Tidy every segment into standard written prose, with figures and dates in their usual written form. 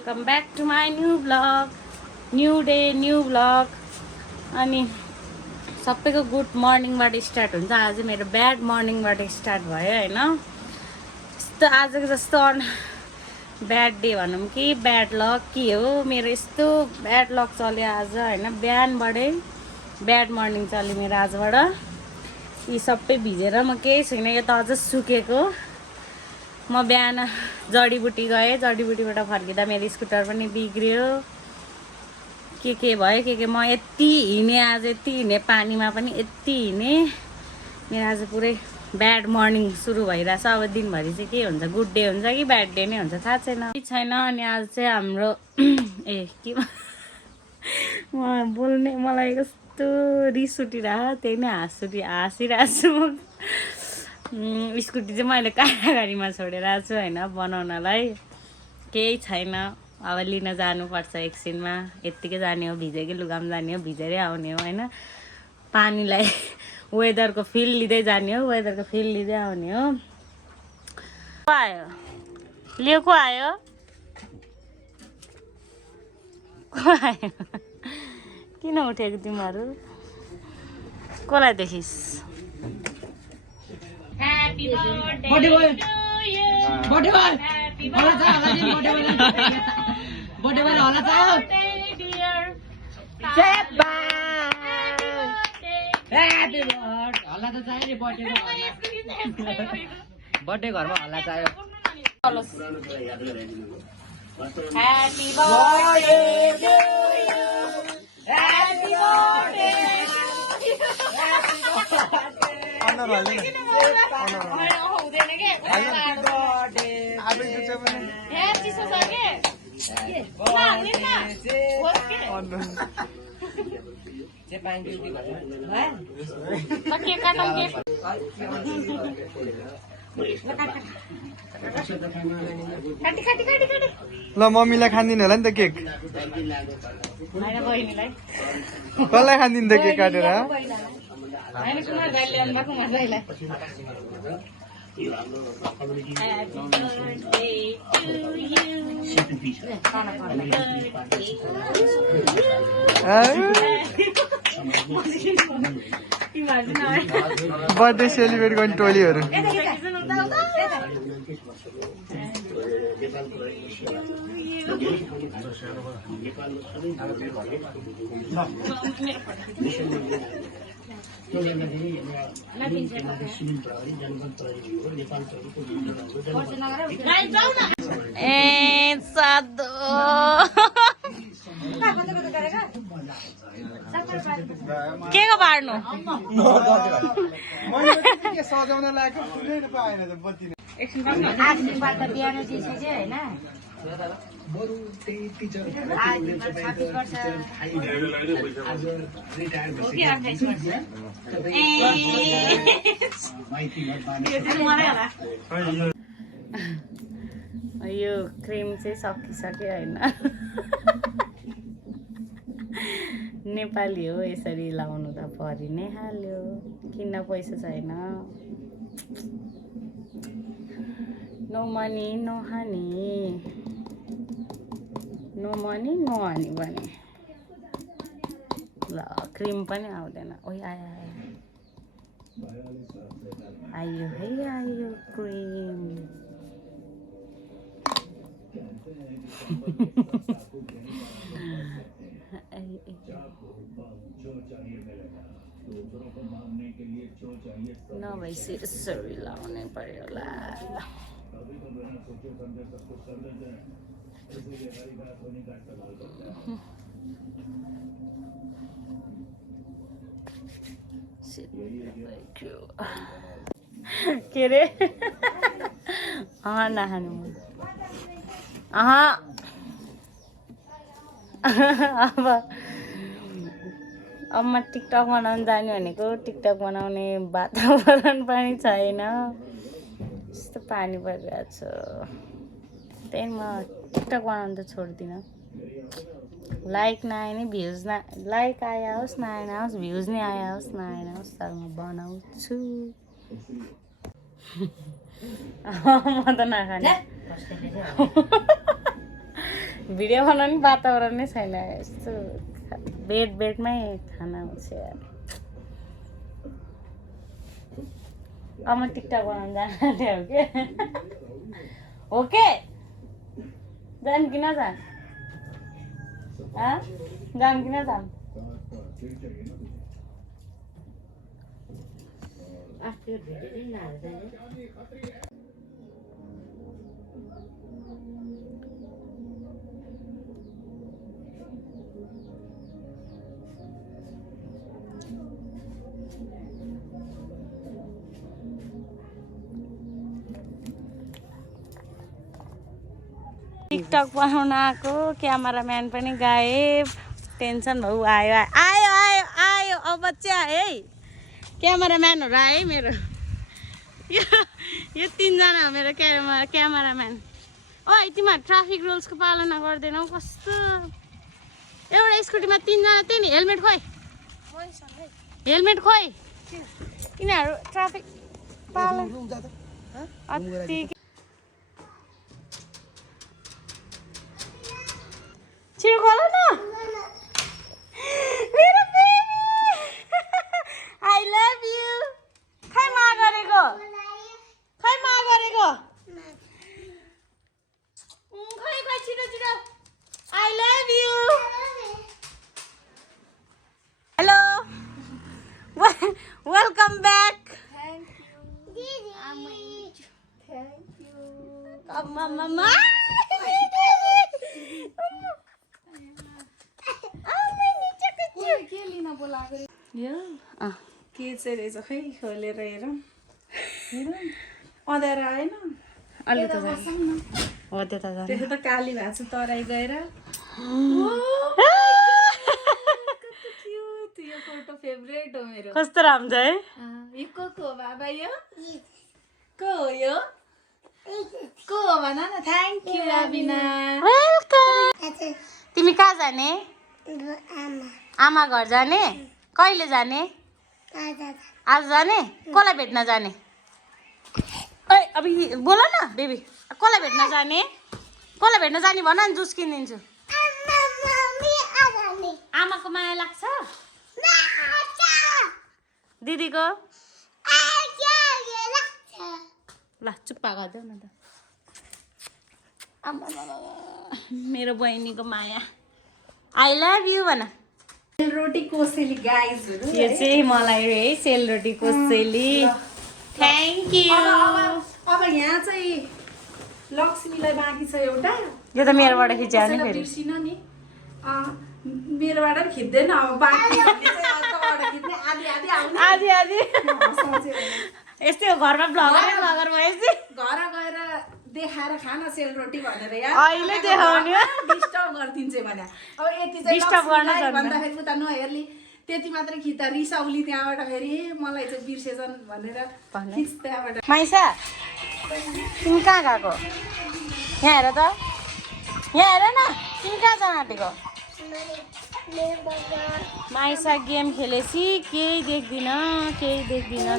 Welcome back to my new blog, new day new blog. अनि सबैको good मर्निङबाट start हुन्छ। आज मेरो ब्याड मर्निङबाट स्टार्ट भयो होइन। यस्तो आजको जस्तो ब्याड डे भनौँ कि ब्याड लक के हो, मेरो यस्तो ब्याड लक चल्यो आज होइन। बिहानबाटै ब्याड मर्निङ चल्यो मेरो आजबाट। यी सबै भिजेर म केही छैन, यो त अझ सुकेको। म बिहान जडीबुटी गएँ, जडीबुटीबाट फर्किँदा मेरो स्कुटर पनि बिग्रियो, के भयो के म यति हिँडेँ आज, यति हिँडेँ पानीमा पनि यति हिँडेँ। मेरो आज पुरै ब्याड मर्निङ सुरु भइरहेछ। अब दिनभरि चाहिँ के हुन्छ, गुड डे हुन्छ कि ब्याड डे नै हुन्छ थाहा छैन। अनि आज चाहिँ हाम्रो ए के म बोल्ने, मलाई कस्तो रिस उठिरहेको, त्यही नै हाँसिरहेको छु म। स्कुटी चाहिँ मैले गाडीमा छोडेर आएको छु होइन बनाउनलाई। केही छैन, अब लिन जानुपर्छ एकछिनमा। यत्तिकै जाने हो, भिजेकै लुगामा जाने हो, भिजेरै आउने हो होइन। पानीलाई वेदरको फिल लिँदै जाने हो, वेदरको फिल लिँदै आउने हो। को आयो लिएको आयो को आयो किन उठेको तिमीहरू, कसलाई देखिस्? Happy birthday to you. Birthday boy. होला dear. Happy birthday. होला त चाहियो नि बर्थडे घरमा होला चाहियो। Happy birthday to you. Happy birthday. ल मम्मीलाई खान्दिनु होला नि त केक, कसलाई खान्दिनु त केक काटेर? बर्थडे सेलिब्रेट गर्ने टोलीहरू। ए साधो के को बाड्नु सजाउन लाग्यो, कुनै पाएन त बत्ती नै। यो क्रिम चाहिँ सकिसक्यो होइन। नेपाली हो, यसरी लाउनु त परि नै हाल्यो, किन्न पैसा छैन। No money no honey, no money no honey भने ल क्रिम पनि आउँदैन। ओइ आयो आयो है आयो क्रिम। नभए सिरसरी लाउनै पर्यो होला। के रे नखानु अब म टिकटक बनाउनु जाने भनेको, टिकटक बनाउने वातावरण पनि छैन, यस्तो पानी परिरहेको छ। त्यही म टिकटक बनाउनु त छोड्दिनँ। लाइक नआए नि भ्युज लाइक आए होस् नआए नहोस्, भ्युज नै आए होस् नआए नहोस्, तर म बनाउँछु। म त नखाने भिडियो बनाउने वातावरण नै छैन यस्तो बेडमै खाना हुन्छ यार अब म टिकटक बनाउनु जाने हो के ओके जान कि नजान जान कि नजान टिकटक बनाउन आएको क्यामेराम्यान पनि गायब टेन्सन भयो आयो आयो आयो आयो अब चाहिँ है क्यामेराम्यानहरू आयो है मेरो यो तीनजना हो मेरो क्यामेराम्यान ओइ तिमीहरू ट्राफिक रुल्सको पालना गर्दैनौ कस्तो एउटा स्कुटीमा तीनजना त्यही नि हेलमेट खोइ यिनीहरू ट्राफिक पालन छिटो खोल न मेरो बेबी आई लभ यु खै मा गरेको खै छिटो छिटो I love you hello welcome back मम्मा के लिन बोलाएको के चाहिँ रहेछ खै खोलेर हेरौँ अँध्यारो आएन अलि त हो त्यो त त्यसो त काली भएको छ तराई गएर यो फोटो फेभरेट हो मेरो कस्तो राम्रो है यो को हो बाबा यो को हो यो को हो भन न थ्याङ्क यू अबिना वेलकम तिमी कहाँ जाने आमा घर जाने कहिले जाने आज जाने कसलाई भेट्न जाने ओइ अब बोल न बेबी कसलाई भेट्न जाने भन न जुस किनिदिन्छु आमाको माया लाग्छ दिदीको ल चुप्पा गरिदेऊ न त मेरो बहिनीको माया आई लभ यु भन सेलरोटी कोसेली गाइस यो चाहिँ मलाई है सेलरोटी कोसेली थ्याङ्क यू अब यहाँ चाहिँ लक्ष्मीलाई बाँकी छ एउटा यो त मेरोबाट खिच्या नि फेरि बिर्सिन नि मेरोबाट पनि खिच्दैन अब बाँकी खिच्ने आधी आधी यस्तै हो घरमा ब्लगर भएपछि घर गएर देखाएर खान सेलरोटी भनेर यार अहिले देखाउने डिस्टर्ब गरिदिन्छ भने अब यति चाहिँ डिस्टर्ब गर्न भन्दाखेरि उता नहेर्ली त्यति मात्रै खिच्दा रिसाउली त्यहाँबाट फेरि मलाई चाहिँ बिर्सेछन् भनेर खिच त्यहाँबाट माइसा तिमी कहाँ गएको यहाँ हेर त यहाँ हेर न तिमी कहाँ जान आँटेको माइसा गेम खेलेपछि केही देख्दिन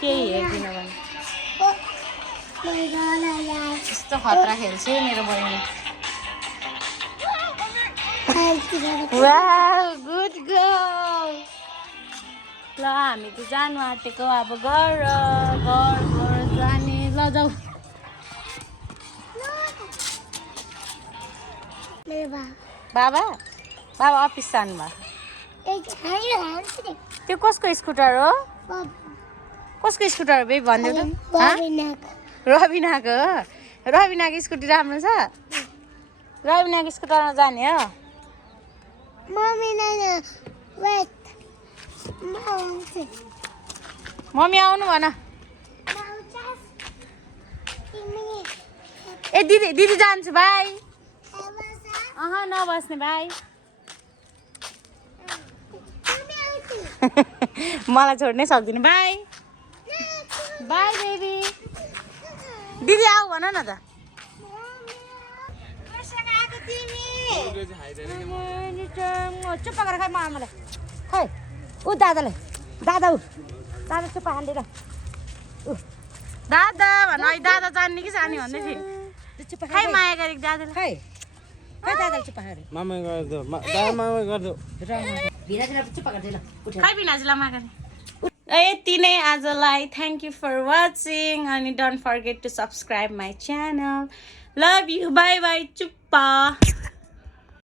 केही हेर्दिन भने यस्तो खतरा खेल्छु मेरो बहिनी वाउ गुड गर्ल ल हामी त जानु आँटेको अब घर जाने ल जाऊ बाबा अफिस जानु भयो त्यो कसको स्कुटर हो कसको स्कुटर हो बेबी भनिदेऊ त रबिनाको स्कुटी राम्रो छ रबिनाको स्कुटरमा जाने हो मम्मी आउनु भन ए दिदी जान्छु भाइ नबस्ने भाइ मलाई छोड्नै सक्दिनँ बाई बेबी दिदी आऊ भन न त चुप्पा गरेर खै मलाई खै ऊ दादा चुप्पा हालेर दादा भन दादा जान्ने कि जाने भन्दै थिएँ खै माया गरेको दादाले खै मामा गरिदेऊ मामा गरिदेऊ खै भिनाजुलाई मागने यति नै आजलाई थ्याङ्क यू फर वाचिङ अनि don't forget to subscribe my channel love you bye bye चुप्पा